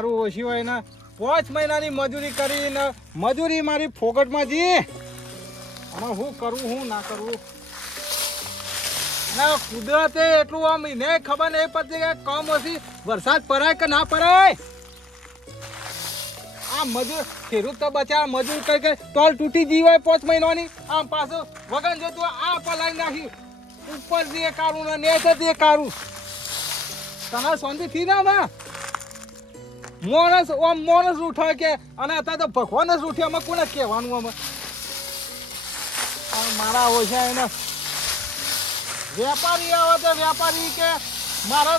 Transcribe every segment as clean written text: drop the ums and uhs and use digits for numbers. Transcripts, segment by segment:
મારું ઓછી હોય ને 5 મહિનાની મજૂરી કરીને મજૂરી મારી ફોકટમાં જી આમાં હું કરું હું ના કરું ના કુદરતે એટલું આમ એને ખબર નહીં પડતી કે કમ ઓછી વરસાદ પડાય કે ના પડાય આ મજૂર ખેડૂત તો બચારા મજૂર કઈ તોલ તૂટી જી હોય 5 મહિનાની આમ પાછું વગન જોતું આ પલાઈ નાખી ઉપર જે કાઢું ને નીચે તે કાઢું તને શાંતિ થી ના મોણસ ઉઠાય કે અને અત્યારે તો ભગવાન જ ઉઠે અમે કોને કહેવાનું અમે મારા ઓછા એને વેપારી આવે તો વેપારી કે મારો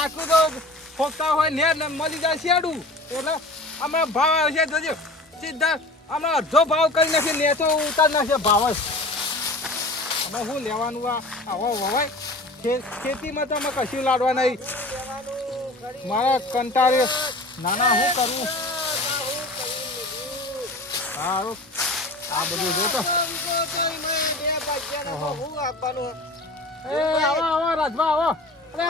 આટલું તો ફોકતા હોય ને મળી જાય શેડું એટલે અમે ભાવ આવશે જોજો સીધા અમે અડધો ભાવ કરી નાખી ને તો ઉતાર નાખશે ભાવ જ અમે શું લેવાનું આવો વવાય ખેતીમાં તો અમે કશું લાડવા નહીં મારા કંટાળે નાના શું કરું સારું આ બધું જોતો આવો રાજભા આવો અરે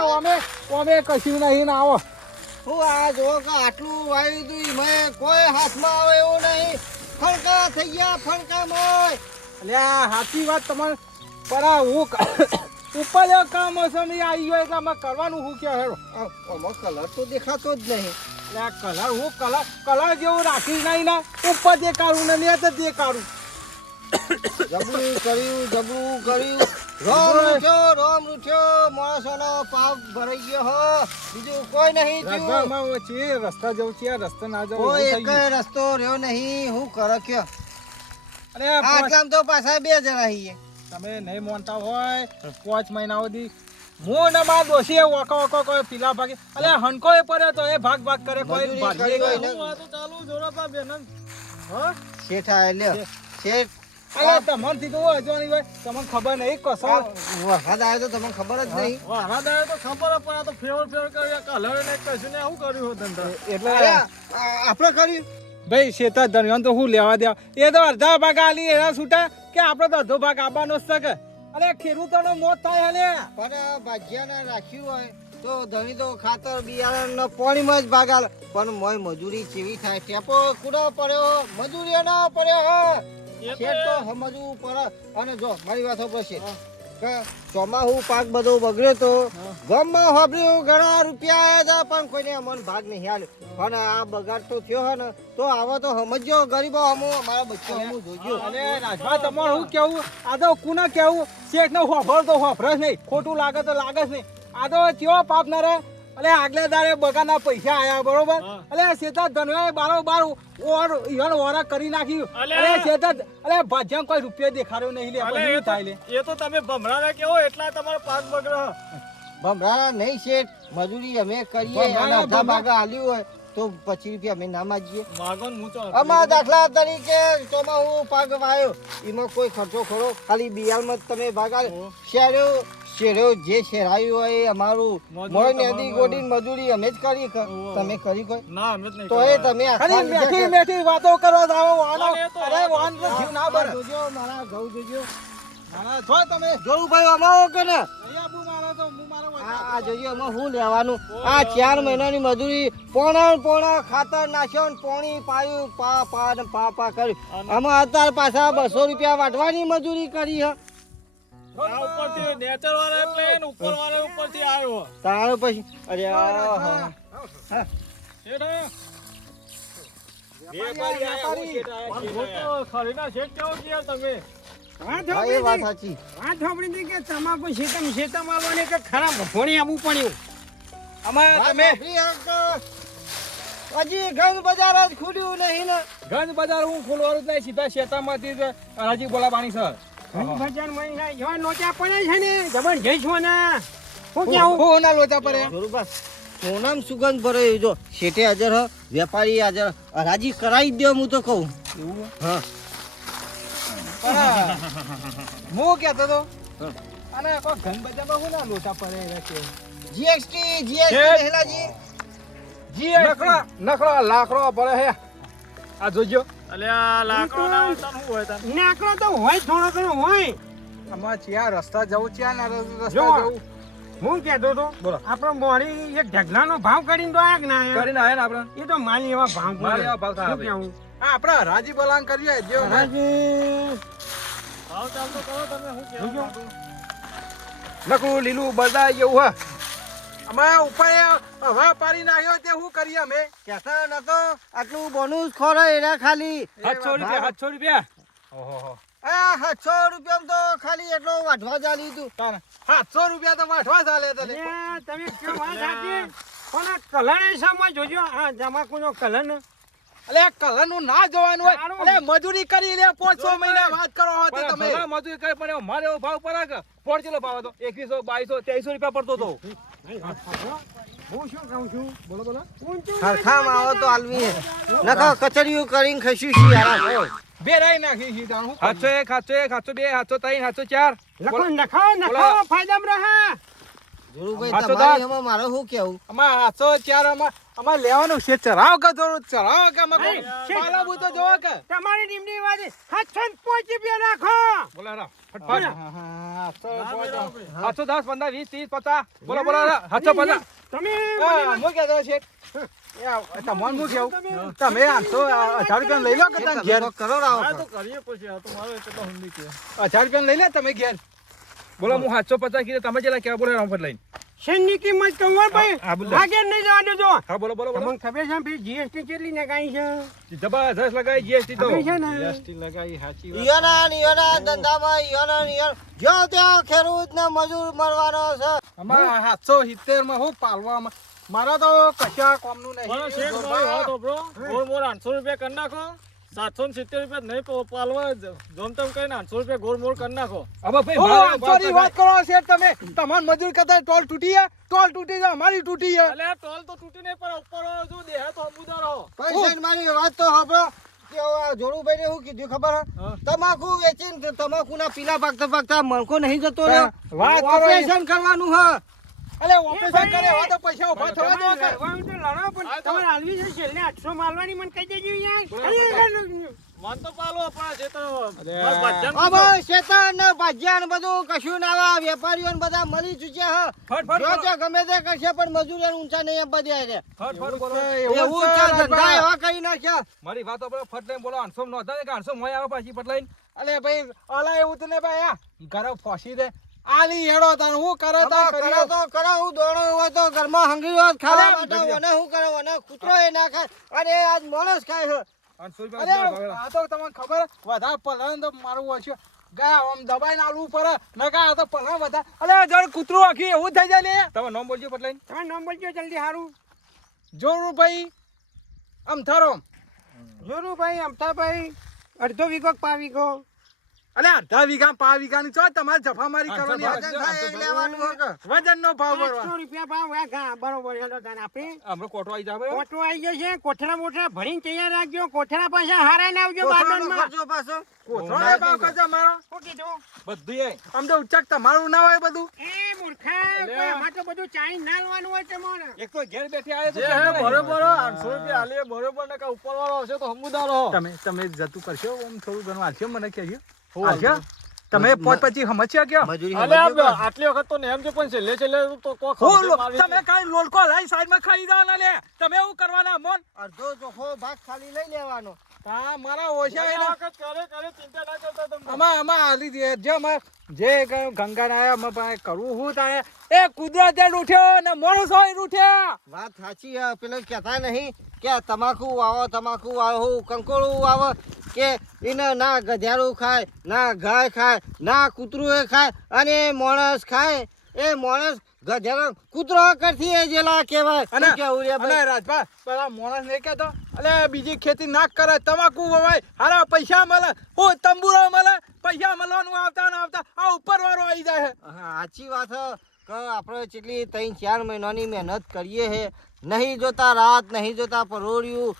અમે કશું નહીં ને આવો હું આ જો કે આટલું વાવ્યું તું મેં કોઈ હાથમાં આવે એવું નહીં ફણકા થઈ ગયા ફણકામાં અલ્યા સાચી વાત તમારે પર હું ઉપર કામ મોસમી આવી ગયો એટલે અમે કરવાનું શું કે હેરો આમાં કલર તો દેખાતો જ નહીં એટલે કલર હું કલર જેવું રાખી નહીં ને ઉપર જે કાઢું ને નીચે જે કાઢું જબરું કર્યું રોમ રૂઠ્યો માણસોનો પાપ ભરાઈ ગયો હો બીજું કોઈ નહીં થયું રસ્તા જવું છે રસ્તા ના જવું કોઈ એક રસ્તો રહ્યો નહીં હું કરો કયો અરે આટલામ તો પાછા 2 જણા છીએ તમે નહીં માનતા હોય 5 મહિના સુધી હું ને મારા દોશી વકો કોઈ પીલા ભાગે અલે હણકો એ પડે તો એ ભાગ કરે કોઈ ભાગી ગયો તો ચાલુ જોડતા બેન હા શેઠ આ લ્યો શેઠ અલે તમને થી કહો અજવાની હોય તમને ખબર નહીં કસો વરસાદ આવ્યો તો તમને ખબર જ નહીં વરસાદ આવ્યો તો ખબર પડે તો ફેવર કર્યા કલર ને કશું ને આવું કર્યું હો ધંધા એટલે આપણે કર્યું ભાઈ શેતા દરમિયાન તો હું લેવા દેવા એ તો અડધા ભાગ આલી એના છૂટા કે આપણે તો અડધો ભાગ આપવાનો જ શકે અરે ખેડૂતોનો મોત થાય હલે પણ ભાજ્યાને રાખ્યું હોય તો ધણી તો ખાતર બિયારણ પાણીમાં જ ભાગ આલે પણ મોય મજૂરી કેવી થાય ટેપો કુડો પડ્યો મજૂરી ના પડ્યો શેઠ તો સમજવું પડે અને જો મારી વાત પડશે કે ચોમાહુ પાક બધો બગડ્યો તો ગામમાં હોબળ્યું ઘણા રૂપિયા આવ્યા પણ કોઈને અમને ભાગ નહીં આલ્યો પણ આ બગાડ તો થયો હે ને તો આવો તો સમજો ગરીબો હમો મારા બચ્ચો હમો જોજો અને રાજભા તમારે હું કેવું આ તો કુના કેવું શેઠ ને હોફળ તો હોફળ જ નહીં ખોટું લાગે તો લાગે જ નહીં આ તો કેવો પાપ ના રે અલે આગલે દાડે બગાના પૈસા આયા બરોબર અલે શેતા ધનવાએ બારોબાર ઓર ઈવન ઓરા કરી નાખ્યું અલે શેતા અલે ભાજ્યા કોઈ રૂપિયા દેખાડ્યો નહીં લે પછી થાય લે એ તો તમે ભમરાને કેવો એટલા તમારો પાક બગડ્યો ભમરાના નહીં શેઠ મજૂરી અમે કરીએ અને અડધા ભાગા આલ્યું હોય તો 25 રૂપિયા અમે ના માગીએ માગન હું તો અમારા દાખલા તરીકે ચોમાહુ પાક વાયો એમાં કોઈ ખર્ચો ખરો ખાલી બિયારમાં તમે ભાગ આલ્યો શેરો જે શેરાયું હોય અમારું મોય નદી ગોડી મજૂરી અમે જ કરી તમે કરી કોઈ ના અમે જ નહીં તો એ તમે ખાલી મેઠી વાતો કરો જાવ વાનો અરે વાન તો જીવ ના બર જોજો મારા ઘઉં જોજો મારા જો તમે જોઉં ભાઈ અમારો કે ને અહીંયા બુ મારો તો હું મારો આ જોજો અમે શું લેવાનું આ 4 મહિનાની મજૂરી પોણા ખાતર નાખ્યો ને પોણી પાયું પા કર્યું અમે અત્યારે પાછા 200 રૂપિયા વાટવાની મજૂરી કરી હે આ ઉપરથી નેચર વાળા પ્લેન ઉપર વાળા ઉપરથી આવ્યો તારો પછી અરે ખરીના શેઠ કેવો ગયા તમે વાત સાચી વાત સાંભળી કે તમાકુ શેતમ આવવાની કે ખરાબ ભોણી આવવું પડ્યું અમારે તમે હજી ગંજ બજાર જ ખુલ્યું નહીં ને ગંજ બજાર હું ખોલવાનું જ નહીં સીધા શેતામાંથી જ હજી બોલાવાની સર ભજન મહિના જેવા લોચા પડે છે ને જબરજસ્ત હોના શું કેવું કોના લોચા પડે બરોબર સોનામ સુગંધ ભરે જો શેઠે હાજર હ વેપારી હાજર હરાજી કરાવી દે હું તો કહું હા હું કહેતો તો અને કોઈ ગંજ બજારમાં હું ના લોચા પડે કે જીએસટી હેલાજી નખરો લાકડો પડે હે આ જોજો અલ્યા લાકડો ના હોય તને શું હોય તને નાકડો તો હોય થોડો ઘણો હોય આમાં ચિયા રસ્તા જવું ચિયા ના રસ્તા જવું હું કહેતો તો બોલો. આપણો મોડી એક ઢગલાનો ભાવ કરીને તો આયા કે ના આયા? કરીને આયા ને આપણે એ તો માલ એવા ભાવ માલ બોલે. એવા ભાવ થાય શું કેવું? હા આપણે હરાજી બોલાણ કરીએ જેવો ને. હરાજી ભાવ ચાલતો કરો તમે શું શું કહેવા કહો? માંગો? નકરું લીલું બરદાઈ જેવું હે અમારે ઉપર હવા પાડી નાખ્યો તે શું કરીએ અમે કહેતા નતો આટલું બોનસ ખોરે એના ખાલી 700 રૂપિયા ઓહો આ 700 રૂપિયામાં તો ખાલી એટલો વાઢવા ચાલી તું 700 રૂપિયા તો વાઠવા ચાલે તને અરે, તમે કેમ વાત સાચી? પણ આ કલર એ સામે જોજો આ તમાકુનો કલર ને અલે કલર નું ના જોવાનું હોય સારું. અલે મજૂરી કરી લે 500 મહિના વાત કરો હો તે તમે મજૂરી કરે પણ અમારે એવો ભાવ પડે કે પોણ કિલો ભાવ હતો 2100 2200 2300 રૂપિયા પડતો હતો નહીં, આ સાંભળો. હું શું કહું છું બોલો બોલો ઊંચું હરખામાં આવો તો આલવી હે નખો કચરિયું કરીને ખસ્યું છે યાર બે રાઈ નાખી છે તાણ 701 702 703 704 લખો નખાવો ફાયદામાં રહે. જોરુભાઈ હાચો તમારી દાદ. એમાં મારે શું કેવું અમાર 704 અમાર લેવાનું છે ચરાવ કે જરૂર ચરાવ કે અમે નહીં, છે. પાલા બુ તો જોવો કે તમારી નિમની વાત 705 રૂપિયા રાખો. બોલા રા ફટફટ બોલો. 710 15 20 30 50 બોલો બોલો 750 તમે હું કહેતો છે તમને હું કેવું તમે 800 રૂપિયા લઈ લો કે તમે ઘેર કરો રાવો આ તો કરીએ પછી આ તો મારો કેટલો હુંડી કે 1000 રૂપિયા લઈ લે તમે ઘેર બોલો હું 750 કીધું તમે જેલા કેવા બોલે રામફટ લઈને શેની કિંમત કહું હો ભાઈ હા, બોલો. આગળ નહીં જવા દેજો. હા બોલો બોલો બોલો તમને ખબર છે ભાઈ જીએસટી કેટલી નખાઈ છે? જબરજસ્ત લગાઈ જીએસટી તો ખબર છે ને? જીએસટી લગાઈ સાચી વાત ઈયોના ધંધામાં ઈયોના જો ત્યાં ખેડૂત ને મજૂર મળવાનો છે અમારા 770 માં હું પાલવામાં મારા તો કશા કોમનું પણ શેઠ નહીં મારી વાત સાંભળો. ગોળ મોર 800 રૂપિયા કરી નાખો 770 રૂપિયા નહીં પાલવા જોમ તેમ કહીને 800 રૂપિયા ગોળ મોર કરી નાખો. હવે ભાઈ સોરી વાત કરો છે તમે તમાર મજૂર કરતા ટોલ તૂટી ગયા ટોલ તૂટી જાય અમારી તૂટી ગયા અલે આ ટોલ તો તૂટી નહીં પણ ઉપર વાળો જો દેહે તો અમુદાર રહો. પૈસા મારી વાત તો સાંભળો કે જોરુભાઈ ને શું કીધું ખબર હે? હા. તમાકુ વેચીને તમાકુના પીલા પાકતા મણકો નહીં જતો રે વાત કરો ઓપરેશન કરવાનું હે અલે ઓપરેશન કરે હવે તો પૈસા ઉભા થવા દો કે લડવાનું તો લડો, પણ હા, તો- તમારે હાલવી છે છેલ્લે 800 માલવાની મને કહી દેજો યાર. મન તો પાલવો પણ છે તો અરે. બસ ભજન હવે શેતાન ને ભાજ્યા ને બધું કશું ના આવે વેપારીઓ ને બધા મળી ચૂક્યા હે ફટ જો ફટ તે ગમે તે કરશે પણ મજૂરી ઊંચા નહીં આપવા દે રે ફટ ફટ બોલો એવું છે ધંધા એવા કરી નાખ્યા મારી વાત આપણે ફટ લઈને બોલો 800 નો હતા કે 800 મોય આવે પાછી ફટ લઈને અલે ભાઈ અલા એવું તો ને ભાઈ આ ઘરે ફસી દે આલી હેડો તાર હું કરે તાર કરો કરીએ તો કરો હું દોડો હોય તો ઘરમાં હંગી હોય ખાવા અરે, માટે ભજીયા. મને શું કરે મને કૂતરો એ ના ખાય અરે આજ માણસ ખાય છે 800 અરે, રૂપિયા આ તો તમને ખબર વધારે પલન તો મારું ઓછું ગયા આમ દબાઈને આલવું પડે નકા આ તો પલન વધારે અલે જણ કૂતરું આખી એવું થઈ જાય ને તમે નામ બોલજો ફટ લઈને તમે નામ બોલજો જલ્દી સારું. જોરું ભાઈ આમ થારો જોરુભાઈ અમતાભાઈ અડધો વીઘો કે પા વીઘો? અલે અડધા વીઘા પા વીઘાની છો તમારે જફામારી કરવાની વજન થાય એ લેવાનું હે કે? વજનનો ભાવ 800 ભરવાનો રૂપિયા ભાવ આ ઘા બરોબર હેડો તાને આપણે હમણાં કોટો આવી જાવ કોઠો આવી જશે. કોઠરા મોઠરા ભરીને તૈયાર રાખજો. કોઠરા પાછા હારા ના આવજો કોથળાનો બારડોનમાં. ખર્ચો પાછો કોથળો ભાવ કરજો મારો શું કીધું? બધું આમ તો ઉચ્ચક તમારું ના હોય બધું એ મૂર્ખા, કોઈ આમાં તો બધું ચાઈ ના લેવાનું હોય તમારે. એક તો ઘેર બેઠી આવે જે હે બરોબર 800 રૂપિયા આલીએ બરોબર ને કા ઉપર વાળો હશે તો અમુદાર રહો. તમે જતું કરશો આમ થોડું ઘણું હાલશો મને કહેજો હું હાલશો તમે પોત પછી સમજ્યા કયો મજૂરી અલે સમજજો આ આટલી વખત તો નેમ છે પણ છેલ્લે તો કોઈ હું ખબર લો- મારી તમે કાઈ લોલકો લઈ સાઈડમાં ખાઈ જવાના લે તમે એવું કરવાના મોન અડધો ચોખ્ખો ભાગ ખાલી લઈ લેવાનો હા મારા ઓછા આ એના વખત કરે ચિંતા ના કરતા તમે. આમાં હાલી દે જે અમાર જે ગંગા ના આયા પાસે કરવું હું તાણે એ કુદરતે લૂઠ્યો ને માણસો લૂઠ્યા વાત સાચી હે પેલો કહેતા નહીં કે તમાકુ આવો કંકોળું આવો કે એને ના ગધેડું ખાય ના ગાય ખાય ના કૂતરું એ ખાય અને માણસ ખાય એ માણસ ગધેડો કૂતરો કરથી એ જેલા કહેવાય અને શું કેવું રે ભાઈ? અને રાજભા પેલા માણસ ને કહેતો અલે બીજી ખેતી ના કરે તમાકુ વવાય હારા પૈસા મળે હું તંબુરો મળે પૈસા મળવાનું આવતા ને આવતા આ ઉપર વાળો આવી જાય છે. હા સાચી વાત હે કે આપણે કેટલી 3-4 મહિનાની મહેનત કરીએ હે નહીં જોતા રાત નહીં જોતા પરોળિયું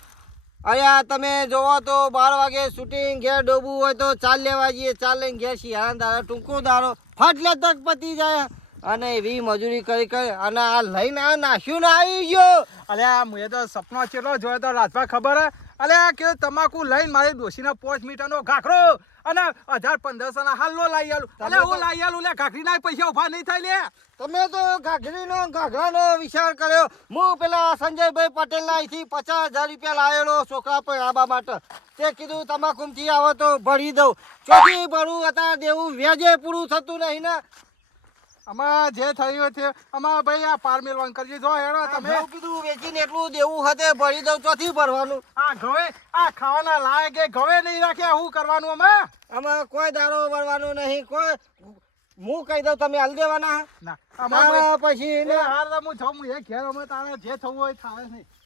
અરે તમે જોવો તો 12 વાગે શૂટિંગ ઘેર ડોબવું હોય તો ચાલ લેવા જઈએ ચાલ લઈને ઘેર શિયાળા દાડો ટૂંકો દાડો ફાટલે તક પતી જાય અને એવી મજૂરી કરી અને આ લઈને આ નાખ્યું ને આવી ગયો અલે આ મેં તો સપનો ચેલો જોયો તો રાજભા ખબર હે અલે કે તમાકુ લઈને મારી ડોશીના 5 મીટરનો ઘાઘરો અને 1500 ના હાલો લાઈ આલું. અલે હું લાઈ આલું લે, ઘાઘરીના પૈસા ઉભા નહીં થાય લે. તમે તો ઘાઘરાનો વિચાર કર્યો. હું પેલા સંજયભાઈ પટેલના અહીંથી 50,000 રૂપિયા લાવેલો છોકરા પર આબા માટે. તે કીધું તમાકુમથી આવો તો ભરી દઉં. ચોથી ભરું અત્યારે દેવું વ્યાજે પૂરું થતું નહીં ને. આમાં જે થયું છે આમાં ભાઈ આ પાર મેલવાન કરજો. જો હેડો તમે મેં કીધું વેચીને એટલું દેવું હતે ભરી દઉં. ચોથી ભરવાનું. આ ઘવે આ ખાવાના લાયક એ ઘવે નહીં રાખ્યા. શું કરવાનું આમાં? આમાં કોઈ દાડો ભરવાનો નહીં. કોઈ હું કહી દઉં તમે હાલ દેવાના. ના આમાં તારા પછી એ હાર હું જાઉં, હું એ ઘેર અમે તારે જે થવું હોય થાય નહીં.